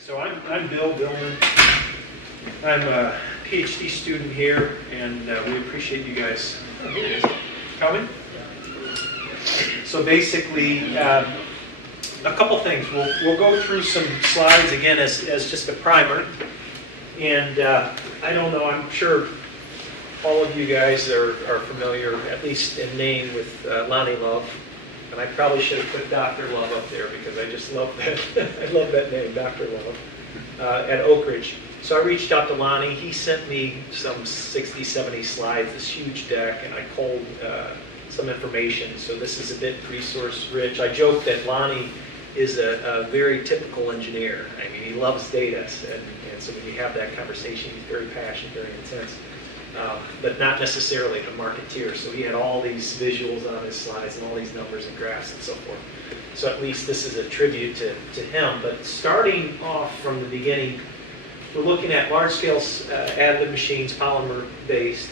So I'm Bill Billman. I'm a PhD student here, and we appreciate you guys coming. So basically, a couple things. We'll go through some slides again as just a primer. And I don't know, I'm sure all of you guys are familiar, at least in name, with Lonnie Love. And I probably should have put Dr. Love up there because I just love that. I love that name, Dr. Love, at Oak Ridge. So I reached out to Lonnie. He sent me some 60, 70 slides, this huge deck, and I pulled some information. So this is a bit resource rich. I joke that Lonnie is a very typical engineer. I mean, he loves data, and so when you have that conversation, he's very passionate, very intense. But not necessarily a marketeer. So he had all these visuals on his slides and all these numbers and graphs and so forth. So at least this is a tribute to him. But starting off from the beginning, we're looking at large-scale additive machines, polymer-based,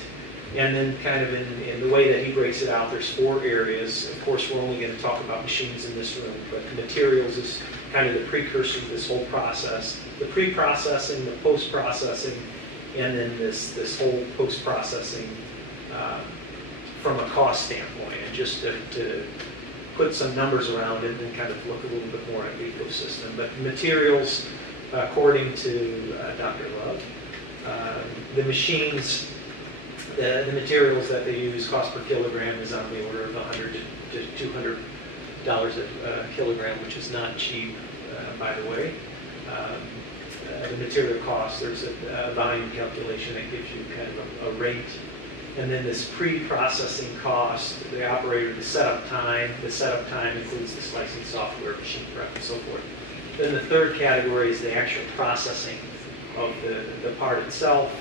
and then kind of in the way that he breaks it out, there's 4 areas. Of course, we're only going to talk about machines in this room, but the materials is kind of the precursor to this whole process. The pre-processing, the post-processing, and then this whole post-processing from a cost standpoint, and just to put some numbers around it and kind of look a little bit more at the ecosystem. But materials, according to Dr. Love, the machines, the materials that they use, cost per kilogram is on the order of $100 to $200 a kilogram, which is not cheap, by the way. The material cost, there's a volume calculation that gives you kind of a rate. And then this pre-processing cost, the operator, the setup time. The setup time includes the slicing software, machine prep, and so forth. Then the third category is the actual processing of the part itself.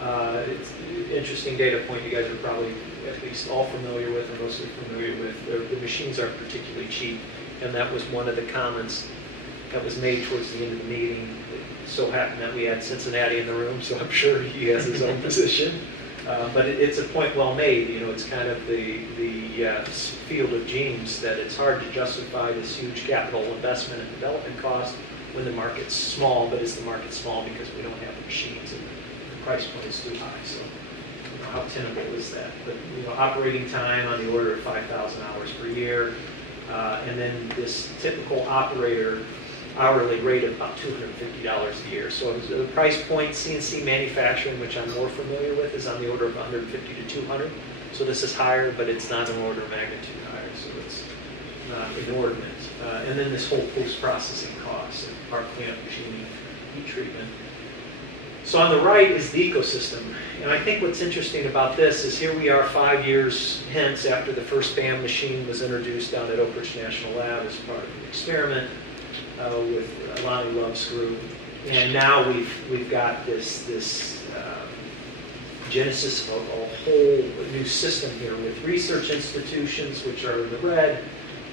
It's an interesting data point you guys are probably at least all familiar with, or mostly familiar with. The machines aren't particularly cheap, and that was one of the comments that was made towards the end of the meeting. It so happened that we had Cincinnati in the room, so I'm sure he has his own position. But it's a point well made. You know, it's kind of the field of genes that it's hard to justify this huge capital investment and development cost when the market's small. But is the market small because we don't have the machines and the price point is too high? So, you know, how tenable is that? But you know, operating time on the order of 5,000 hours per year, and then this typical operator hourly rate of about $250 a year. So the price point, CNC manufacturing, which I'm more familiar with, is on the order of 150 to 200. So this is higher, but it's not an order of magnitude higher, so it's not inordinate. And then this whole post-processing cost, and part cleanup, machining, heat treatment. So on the right is the ecosystem. And I think what's interesting about this is here we are 5 years hence after the first BAM machine was introduced down at Oak Ridge National Lab as part of an experiment with Lonnie Love's group, and now we've got this genesis of a whole new system here with research institutions, which are in the red.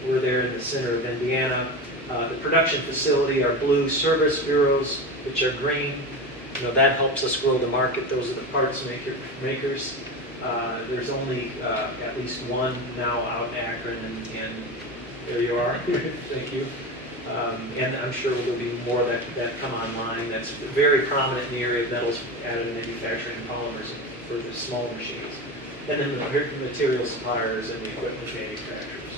We're there in the center of Indiana. The production facility are blue, service bureaus, which are green. You know, that helps us grow the market. Those are the parts makers. There's only at least one now out in Akron, and there you are. Thank you. And I'm sure there'll be more that come online. That's very prominent in the area of metals, additive manufacturing, and polymers for the small machines. And then the material suppliers and the equipment manufacturers.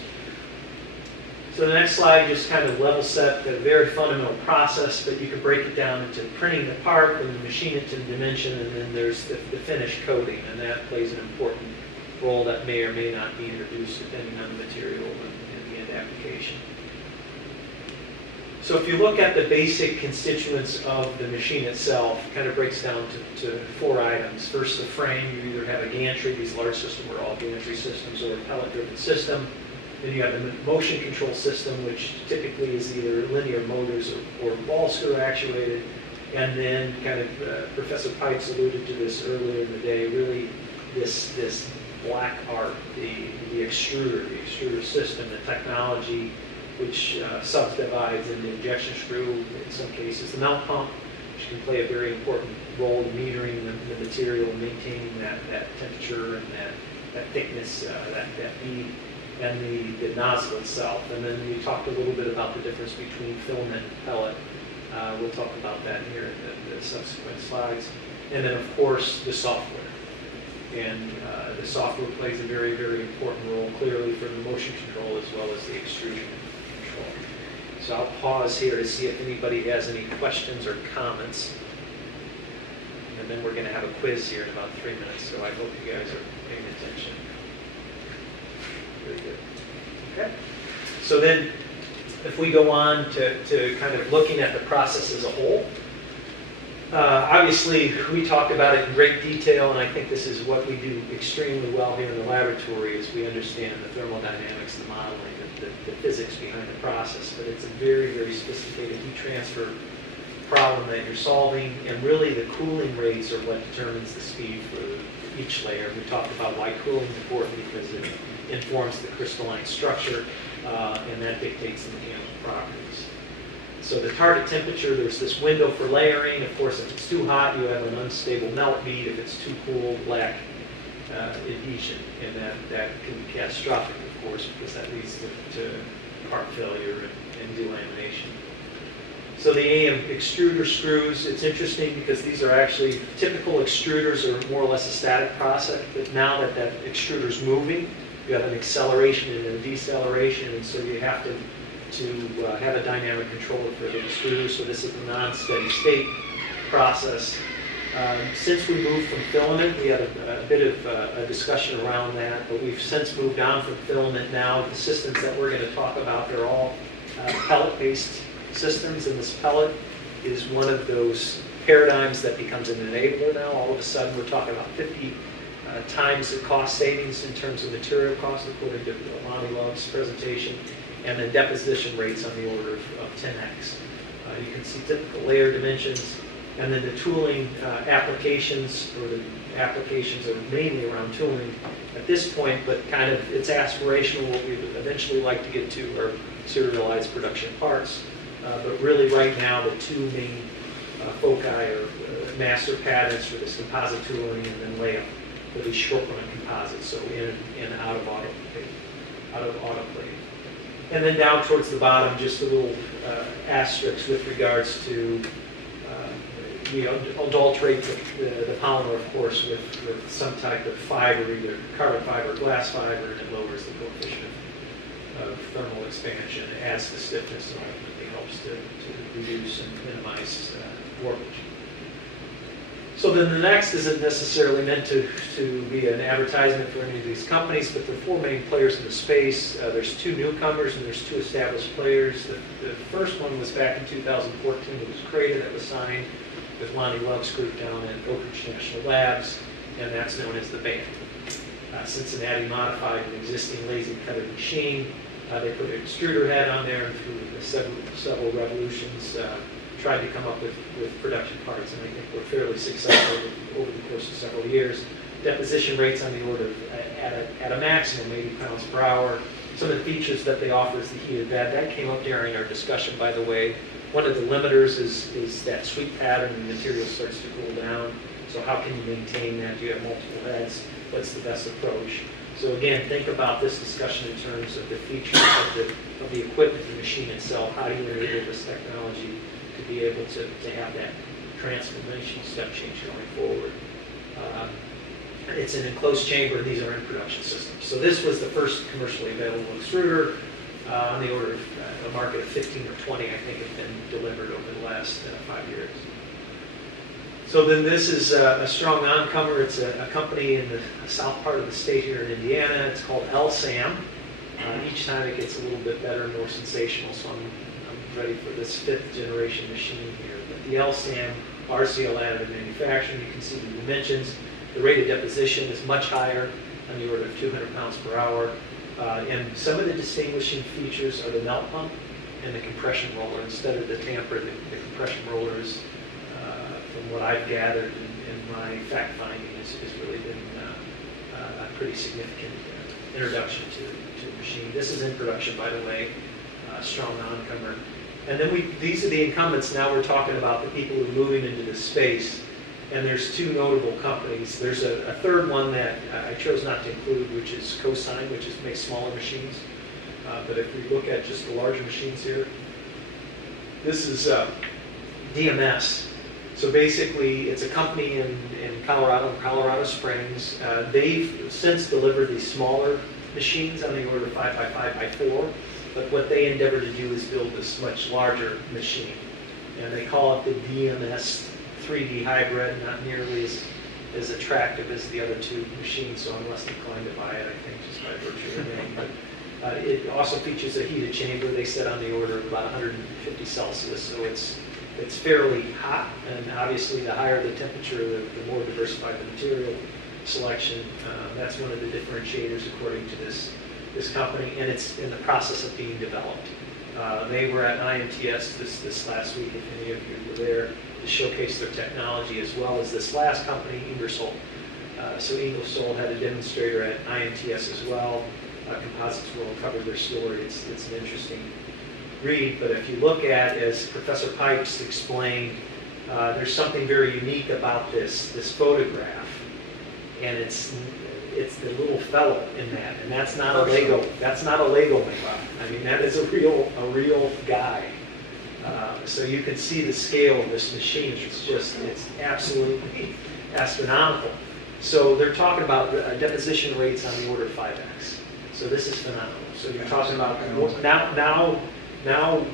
So the next slide just kind of level set the very fundamental process, but you can break it down into printing the part and machine it to dimension, and then there's the finished coating, and that plays an important role that may or may not be introduced depending on the material and the end application. So if you look at the basic constituents of the machine itself, it kind of breaks down to 4 items. First, the frame. You either have a gantry, these large systems are all gantry systems, or a pellet-driven system. Then you have the motion control system, which typically is either linear motors or ball screw actuated. And then kind of Professor Pipes alluded to this earlier in the day, really this black art, the extruder system, the technology, which subdivides in the injection screw, in some cases the mount pump, which can play a very important role in metering the material and maintaining that temperature and that thickness, that bead, and the nozzle itself. And then we talked a little bit about the difference between filament and pellet. We'll talk about that here in the subsequent slides. And then, of course, the software. And the software plays a very, very important role, clearly, for the motion control as well as the extrusion control. So I'll pause here to see if anybody has any questions or comments. And then we're going to have a quiz here in about 3 minutes, so I hope you guys are paying attention. Very good. Okay. So then, if we go on to kind of looking at the process as a whole, obviously we talked about it in great detail, and I think this is what we do extremely well here in the laboratory, is we understand the thermodynamics, the modeling, the physics behind the process. But it's a very, very sophisticated heat transfer problem that you're solving, and really the cooling rates are what determines the speed for each layer. We talked about why cooling is important, because it informs the crystalline structure, and that dictates the mechanical properties. So the target temperature, there's this window for layering. Of course, if it's too hot, you have an unstable melt bead. If it's too cool, black adhesion, and that can be catastrophic, of course, because that leads to part failure and delamination. So the EDAM extruder screws, it's interesting because these are actually, typical extruders are more or less a static process, but now that extruder's moving, you have an acceleration and a deceleration, and so you have to have a dynamic controller for the extruder. So this is a non-steady state process. Since we moved from filament, we had a bit of a discussion around that, but we've since moved on from filament now. The systems that we're going to talk about, they're all pellet-based systems, and this pellet is one of those paradigms that becomes an enabler now. All of a sudden, we're talking about 50 times the cost savings in terms of material cost, according to Lonnie Love's presentation, and then deposition rates on the order of 10x. You can see typical layer dimensions, and then the tooling applications, or the applications are mainly around tooling at this point, but kind of it's aspirational. What we would eventually like to get to are serialized production parts. But really right now, the two main foci are master patterns for this composite tooling, and then layup for these short run composites, so in and out of autoclave. And then down towards the bottom, just a little asterisk with regards to we adulterate the polymer, of course, with some type of fiber, either carbon fiber or glass fiber, and it lowers the coefficient of thermal expansion, it adds to stiffness, and ultimately helps to reduce and minimize warpage. So then the next isn't necessarily meant to be an advertisement for any of these companies, but the four main players in the space, there's two newcomers and there's two established players. The first one was back in 2014. It was created, that was signed with Lonnie Love's group down at Oak Ridge National Labs, and that's known as the BAND. Cincinnati modified an existing lazy cutter machine. They put an extruder head on there, and through several revolutions, tried to come up with production parts, and I think we're fairly successful over the course of several years. Deposition rates on the order of, at a maximum, 80 pounds per hour. Some of the features that they offer is the heated bed. That came up during our discussion, by the way. One of the limiters is that sweep pattern, and the material starts to cool down. So how can you maintain that? Do you have multiple heads? What's the best approach? So again, think about this discussion in terms of the features of the equipment, the machine itself. How do you enable this technology to be able to have that transformation step change going forward? It's an enclosed chamber, and these are in production systems. So this was the first commercially available extruder on the order of a market of 15 or 20, I think, have been delivered over the last 5 years. So then this is a strong oncomer. It's a company in the south part of the state here in Indiana. It's called LSAM. Each time it gets a little bit better and more sensational, so I'm ready for this 5th generation machine here. But the LSAM RCL additive manufacturing, you can see the dimensions. The rate of deposition is much higher, on the order of 200 pounds per hour. And some of the distinguishing features are the melt pump and the compression roller. Instead of the tamper, the compression roller is, from what I've gathered in my fact finding, has really been a pretty significant introduction to the machine. This is in production, by the way, strong oncomer. And then these are the incumbents. Now we're talking about the people who are moving into this space. And there's two notable companies. There's a third one that I chose not to include, which is Cosine, which makes smaller machines. But if we look at just the larger machines here, this is DMS. So basically, it's a company in Colorado Springs. They've since delivered these smaller machines on the order of 5x5x4, but what they endeavor to do is build this much larger machine. And they call it the DMS 3D hybrid, not nearly as attractive as the other two machines, so I'm less inclined to buy it, I think, just by virtue of the name. But it also features a heated chamber. They set on the order of about 150 Celsius, so it's fairly hot, and obviously the higher the temperature, the more diversified the material selection. That's one of the differentiators according to this company, and it's in the process of being developed. They were at IMTS this last week, if any of you were there, to showcase their technology, as well as this last company, Ingersoll. So Ingersoll had a demonstrator at IMTS as well. Composites World covered their story. It's an interesting read, but if you look at, as Professor Pipes explained, there's something very unique about this photograph, and it's the little fellow in that, and that's not a Lego. That's not a Lego man. I mean, that is a real guy. So you can see the scale of this machine. It's absolutely astronomical. So they're talking about deposition rates on the order of 5x. So this is phenomenal. So you're talking about now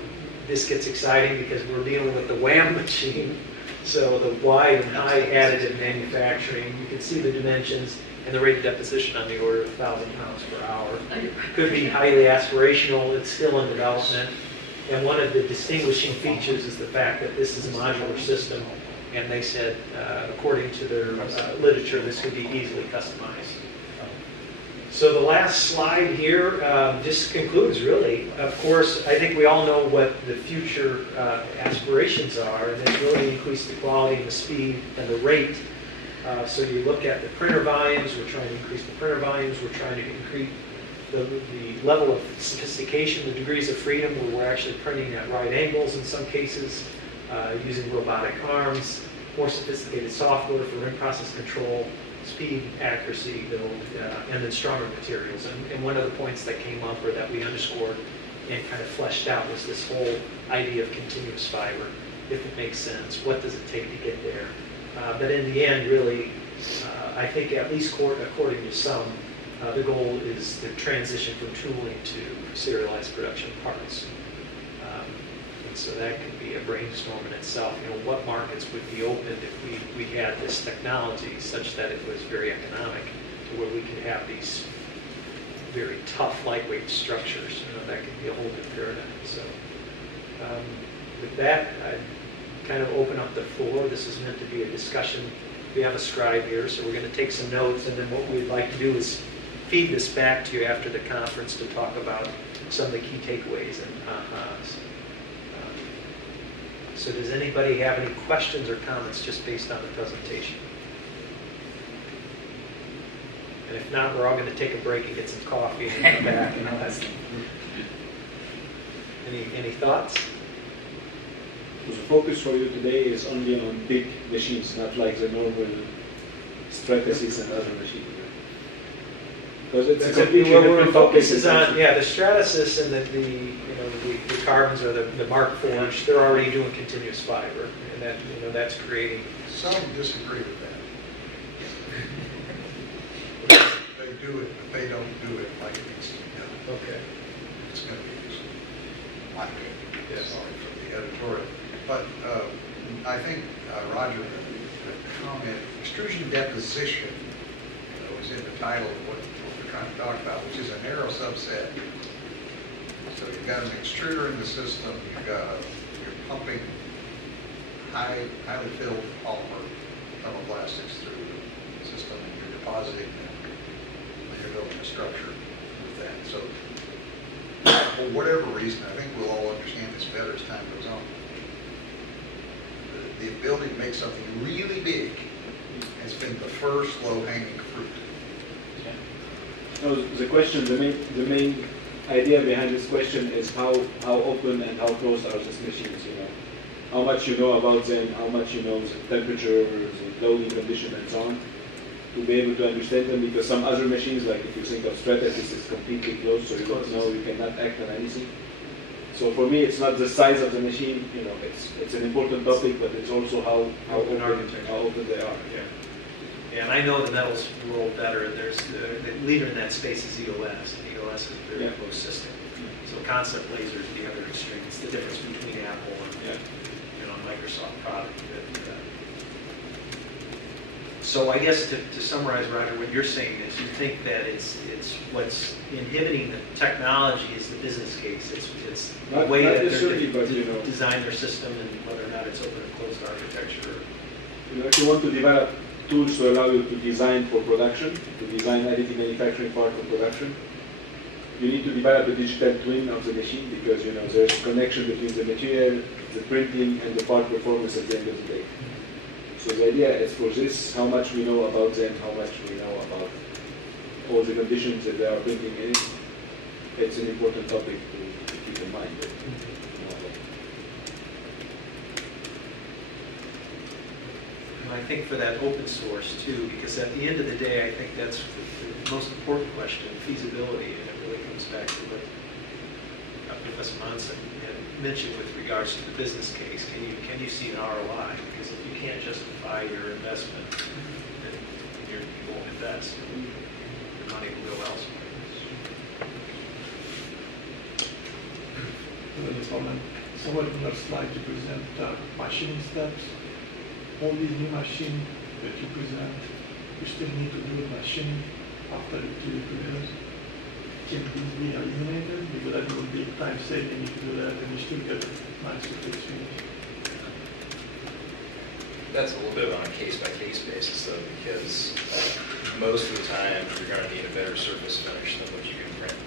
this gets exciting because we're dealing with the WAM machine. So the wide and high additive manufacturing. You can see the dimensions and the rate of deposition on the order of 1,000 pounds per hour. Could be highly aspirational. It's still in development. And one of the distinguishing features is the fact that this is a modular system. And they said, according to their literature, this could be easily customized. So the last slide here just concludes, really. Of course, I think we all know what the future aspirations are, and they really increase the quality and the speed and the rate. So you look at the printer volumes, we're trying to increase the printer volumes, we're trying to increase the level of sophistication, the degrees of freedom, where we're actually printing at right angles in some cases, using robotic arms, more sophisticated software for in-process control, speed, accuracy, build, and then stronger materials. And one of the points that came up, or that we underscored and kind of fleshed out, was this whole idea of continuous fiber. If it makes sense, what does it take to get there? But in the end, really, I think at least according to some, the goal is the transition from tooling to serialized production parts. And so that could be a brainstorm in itself. You know, what markets would be opened if we had this technology such that it was very economic, to where we could have these very tough, lightweight structures. You know, that could be a whole new paradigm. So with that, I kind of open up the floor. This is meant to be a discussion. We have a scribe here, so we're going to take some notes, and then what we'd like to do is feed this back to you after the conference to talk about some of the key takeaways and ahas. So does anybody have any questions or comments just based on the presentation? And if not, we're all going to take a break and get some coffee and come back and all that stuff. Any thoughts? So the focus for you today is only on big machines, not like the normal Stratasys and other machines. Because it's a completely different focus is on the Stratasys and the carbons or the Mark Forge. They're already doing continuous fiber, and that that's creating. Some disagree with that. They do it, but they don't do it like it needs to be done. Okay. It's going to be useful. My opinion. Yes. Sorry for the editorial. But I think, Roger, the comment, extrusion deposition was in the title of what we're trying to talk about, which is a narrow subset. So you've got an extruder in the system, you're pumping highly filled polymer thermoplastics through the system, and you're depositing them, and you're building a structure with that. So for whatever reason, I think we'll all understand this better as time goes on. The ability to make something really big has been the first low-hanging fruit. No, the question, the main idea behind this question is how open and how close are these machines, you know? How much you know about them, how much you know the temperature, the loading condition, and so on, to be able to understand them, because some other machines, like if you think of Stratasys, is completely closed, so you don't know, you cannot act on anything. So for me, it's not the size of the machine, you know, it's an important topic, but it's also how Open open, architecture. how open they are. Yeah, and I know the metals world better. There's the leader in that space is EOS. EOS is a very Yeah. close system. So concept laser is the other extreme. It's the difference between Apple and Microsoft product. So I guess to summarize, Roger, what you're saying is you think that it's what's inhibiting the technology is the business case. It's the Not way that necessarily, they're but, you know, design their system and whether or not it's open or closed architecture. You know, if you want to develop tools to allow you to design for production, to design additive manufacturing part for production, you need to develop a digital twin of the machine because there's a connection between the material, the printing, and the part performance at the end of the day. So the idea is for this, how much we know about them, how much we know about all the conditions that they are printing in. It's an important topic to keep in mind. And I think for that open source too, because at the end of the day, I think that's the most important question, feasibility, and it really comes back to what Professor Monson had mentioned with regards to the business case. Can you see an ROI? Because if you can't justify your investment, then you won't invest. Your money will go elsewhere. Somewhere in your slide you present machining steps. All these new machines that you present, you still need to do machining after the 2 years. Can these be eliminated? Because that would be time saving if you do that and you still get a nice fixed finish. That's a little bit on a case-by-case basis, though, because most of the time you're going to need a better surface finish than what you can print,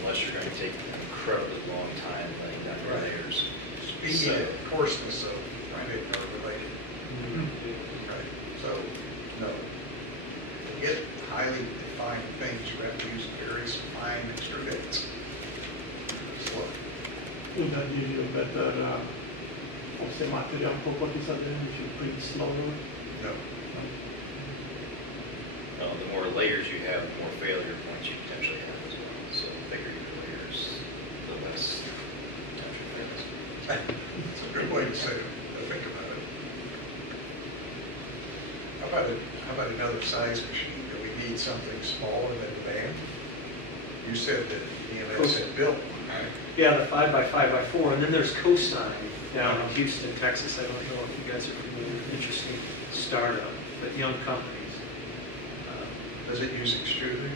unless you're going to take an incredibly long time laying down your layers. Speed and coarseness of printing are related. Right. So, no. To get highly defined things, you have to use very fine extra bits. Slow. Would that give you a better, say, material properties at the end if you print slower? No. The more layers you have, the more failure points you potentially have as well. So the bigger your layers, the less potential failures. That's a good way to say it. Think about it. How about another size machine? Do we need something smaller than the van? You said that EMS had built one, right? Yeah, the 5x5x4, and then there's Cosign down in Houston, Texas. I don't know if you guys are familiar. Interesting startup, but young companies. Does it use extrusion,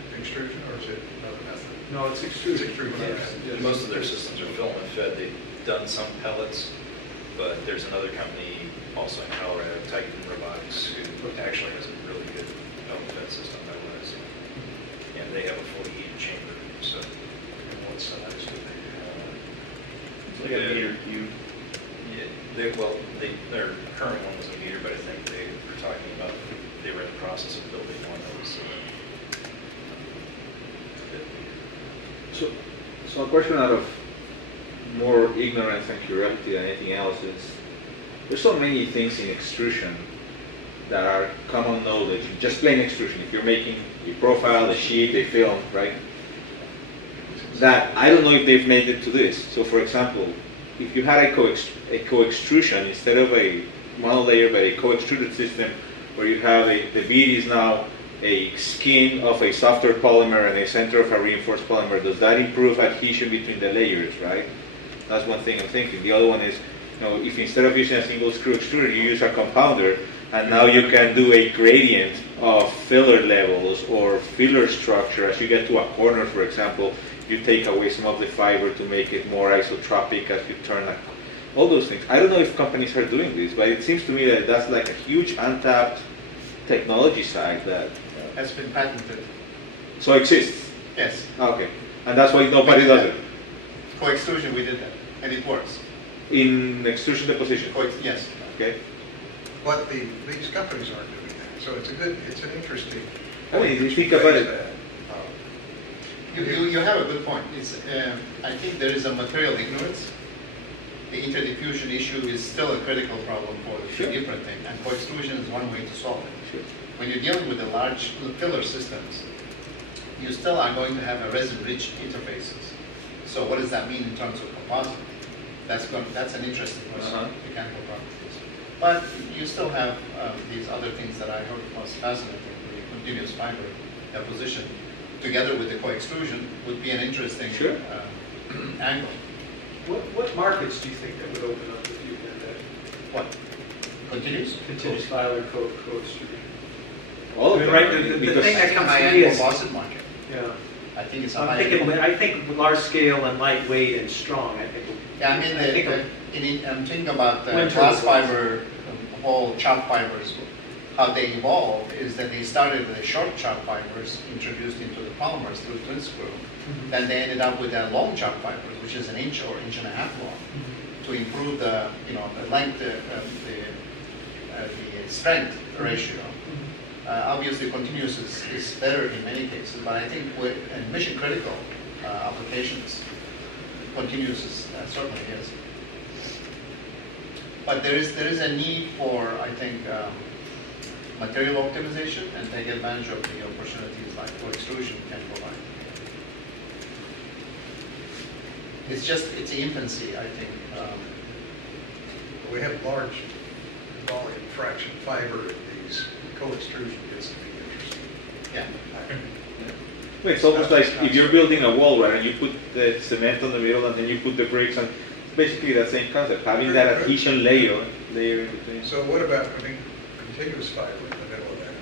or is it another method? No, it's extruded. It's extruded. Yeah. Most of their systems are filament fed. They've done some pellets, but there's another company also in Colorado, Titan Robotics, who actually has a really good pellet fed system, I would say. And they have a fully heated chamber. So, And what size do they have? It's like a meter cube. Yeah, their current one was a meter, but I think they were talking about they were in the process of building one that was a bit meter. So a question out of more ignorance and curiosity than anything else is, there's so many things in extrusion that are common knowledge, just plain extrusion. If you're making a profile, a sheet, a film, right? That I don't know if they've made it to this. So for example, if you had a co-extrusion instead of a monolayer but a co-extruded system where you have the bead is now a skin of a softer polymer and a center of a reinforced polymer, does that improve adhesion between the layers, right? That's one thing I'm thinking. The other one is, if instead of using a single screw extruder, you use a compounder, and now you can do a gradient of filler levels or filler structure. As you get to a corner, for example, you take away some of the fiber to make it more isotropic as you turn all those things. I don't know if companies are doing this, but it seems to me that that's like a huge untapped technology side that Has been patented. so exists. Yes. Okay, and that's why nobody does it Co-extrusion, we did that, and it works. in extrusion deposition. Yes. Okay. But these companies aren't doing that. So it's an interesting. I mean, if you point think that about raised it. that. You have a good point. I think there is a material ignorance. The interdiffusion issue is still a critical problem for the Sure. 3D printing, and co-extrusion is one way to solve it. Sure. When you're dealing with the large filler systems, you still are going to have a resin-rich interfaces. So what does that mean in terms of composite? That's an interesting question, Uh-huh. mechanical properties. But you still have these other things that I heard was fascinating, the continuous fiber deposition, together with the co-extrusion, would be an interesting Sure. angle. What markets do you think that would open up if you did that? What? Continuous? Continuous fiber co-extrusion? All of them. Right, I the mean, because- thing that comes to High-end me is, composite market. yeah, I think it's a I'm high-end. thinking, I think large scale and lightweight and strong, I think. Yeah, I mean, I'm thinking about the Winter glass was- fiber, whole chop fibers, how they evolved is that they started with the short chop fibers introduced into the polymers through twin screw. Then they ended up with the long chop fibers, which is an inch or inch and a half long, to improve the, the length, the strength ratio. Obviously, continuous is better in many cases, but I think in mission critical applications, continuous is certainly is. But there is a need for, I think, material optimization and take advantage of the opportunities like co-extrusion can provide. It's infancy, I think. We have large volume fraction fiber in these. Co-extrusion gets to be interesting. Yeah. Well, it's almost like if you're building a wall, right, and you put the cement on the middle and then you put the bricks on, it's basically the same concept, having that adhesion layer in between. So what about putting continuous fiber in the middle of that?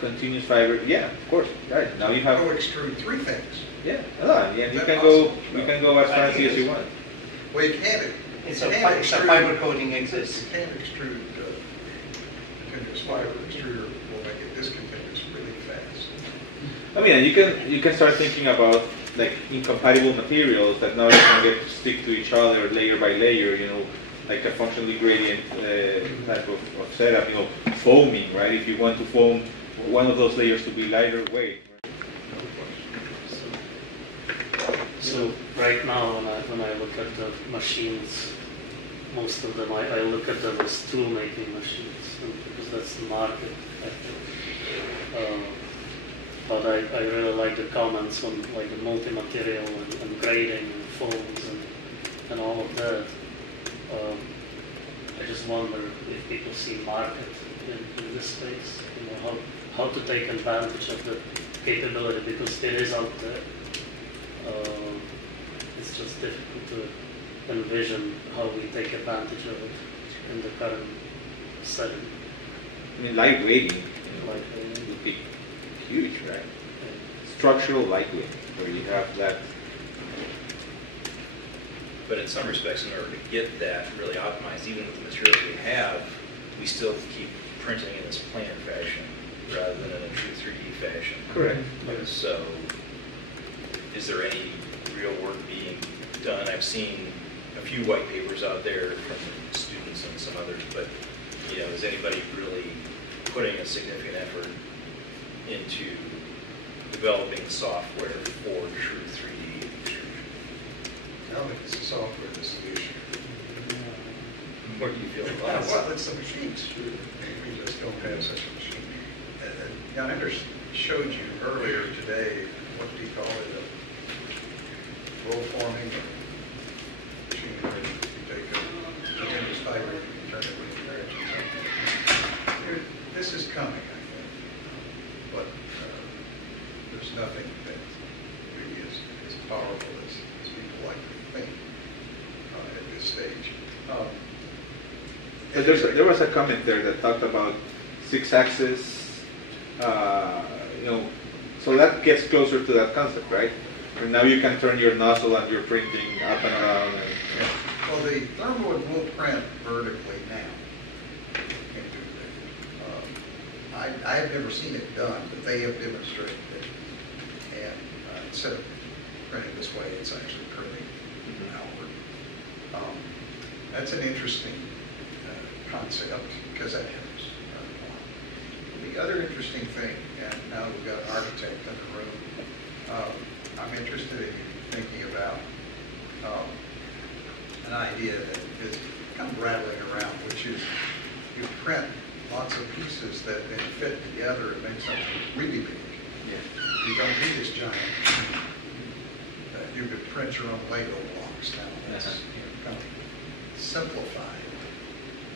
Continuous fiber, yeah, of course, right. Now you have, Co-extrude three things. yeah, and you Is that can go, possible? you can go as I think fancy it as you is. want. Well, you can't. It's you a can't fiber extrude. coating exists. You can't extrude continuous fiber. Extruder will make it discontinuous really fast. I mean, and you can start thinking about like incompatible materials that now you can get to stick to each other layer by layer, like a functionally gradient type of setup, foaming, right? If you want to foam one of those layers to be lighter weight. So right now, when I look at the machines, most of them I look at them as tool making machines, because that's the market, I think. But I really like the comments on like the multi-material and grading and folds and all of that. I just wonder if people see market in this space, how to take advantage of the capability, because it is out there. It's just difficult to envision how we take advantage of it in the current setting. I mean, lightweighting Like, would be huge, right? Structural lightweight, where you have that. But in some respects, in order to get that really optimized, even with the materials we have, we still keep printing in this planar fashion rather than in a true 3D fashion. Correct. So, is there any real work being done? I've seen a few white papers out there from students and some others, but is anybody really putting a significant effort into developing software for true 3D extrusion? I don't think it's the software that's the issue. What do you feel about Well, it's the machines. We just don't have such a machine. Anders showed you earlier today, what do you call it, a roll forming machine where you take a continuous fiber and you turn it with direction. This is coming, I think, but there's nothing that really is as powerful as people like to think at this stage. But there was a comment there that talked about 6-axis, so that gets closer to that concept, right? And now you can turn your nozzle and your printing up and around. Well, the thermoid will print vertically now. Can't do that. I have never seen it done, but they have demonstrated it. And instead of printing this way, it's actually printing outward. That's an interesting concept because that helps. The other interesting thing, and now we've got an architect in the room, I'm interested in you thinking about an idea that is kind of rattling around, which is you print lots of pieces that then fit together and make something really big. Yeah. You don't need this giant you could print your own Lego blocks now. That's kind of simplified.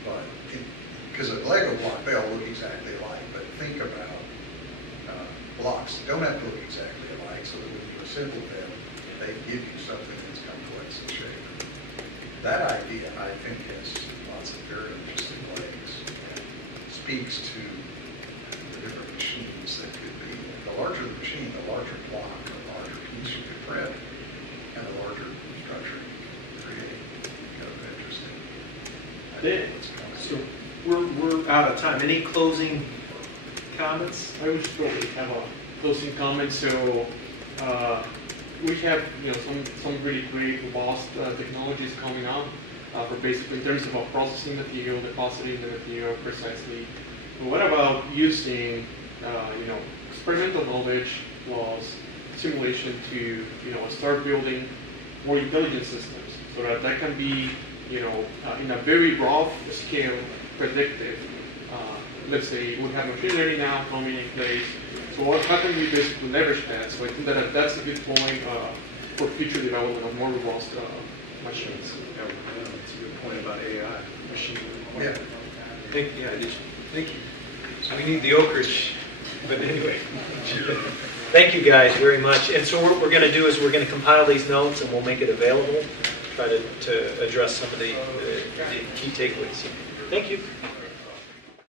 But, because a Lego block, they all look exactly alike, but think about blocks that don't have to look exactly alike, so that when you assemble them, they give you something that's complex in shape. That idea, I think, has lots of very interesting legs, and speaks to the different machines that could be. The larger the machine, the larger block, the larger piece you could print, and the larger structure you can create. Kind of interesting. I think what's coming. So we're out of time. Any closing comments? I would just probably have a closing comment. So we have some really great robust technologies coming out for basically in terms of processing material, depositing the material precisely. But what about using experimental knowledge plus simulation to start building more intelligent systems so that can be in a very rough scale predictive. Let's say we have machine learning now coming in place. So how can we basically leverage that? So I think that that's a good point for future development of more robust machines. Yeah, that's a good point about AI, machine learning. Yeah. Thank you. So we need the Oak Ridge, but anyway. Thank you guys very much. And so what we're going to do is we're going to compile these notes and we'll make it available, try to address some of the key takeaways. Thank you.